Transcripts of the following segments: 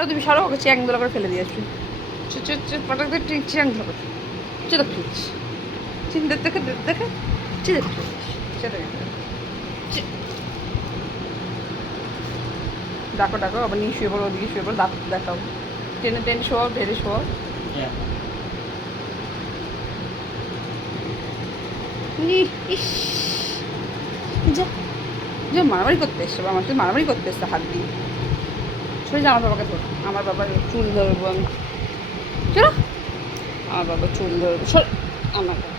সারো তুমি সারো, ওকে চ্যাং দোলা করে ফেলে দিয়ে আসবি। পটাক দিয়ে চ্যাং ধরো, চলো প্লিজ চিন্তা দেখে দেখে চিন্তা চলে ডাকো ডাকো, আবার নিয়ে শুয়ে পড়ো, ওদিকে শুয়ে পড়ো, দাঁত দেখাও, টেনে টেনে শোয়াও, ঢেলে শোয়াও। ইস যা যে মারামারি করতে এসছে, আমার সাথে মারামারি করতে এসছে হাত দিয়ে। সরে যা, আমার বাবাকে ধরো, আমার বাবার চুল ধরবো আমি, চলো আমার বাবার চুল ধরবো, সর আমার বাবা।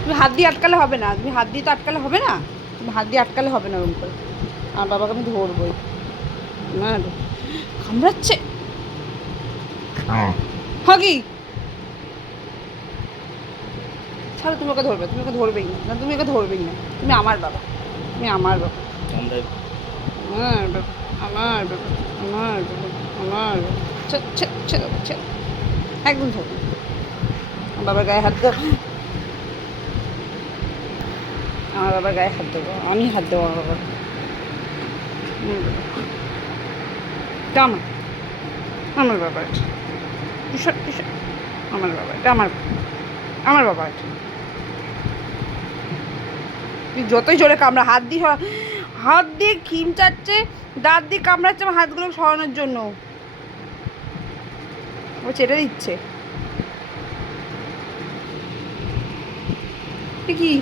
তুমি হাত দিয়ে আটকালে হবে না, তুমি হাত দিয়ে তো আটকালে হবে না, তুমি হাত দিয়ে আটকালে হবে না ওরকম করে। আমার বাবাকে আমি ধরবোই না, কামড়াচ্ছে হাগি। ছাড়ো, তুমি ওকে ধরবে, তুমি ওকে ধরবেই না, তুমি ওকে ধরবেই না, তুমি আমার বাবা, তুমি আমার বাবা, আমার বাবা, আমার বাবা, আমার বাবা, আমার বাবা। ছেড়ে একদম ধরবে। আমার বাবার গায়ে হাত দেবো, আমার বাবার গায়ে হাত দেবো, আমি হাত দেবো আমার বাবার। আমার আমার বাবা এটা, আমার বাবা এটা, আমার বাবা এটা। তুই যতই জোরে কামড়া, হাত দিয়ে খিম চাচ্ছে, দাঁত দিয়ে কামড়াচ্ছে আমার হাতগুলো সরানোর জন্য, ও চেটে দিচ্ছে কি।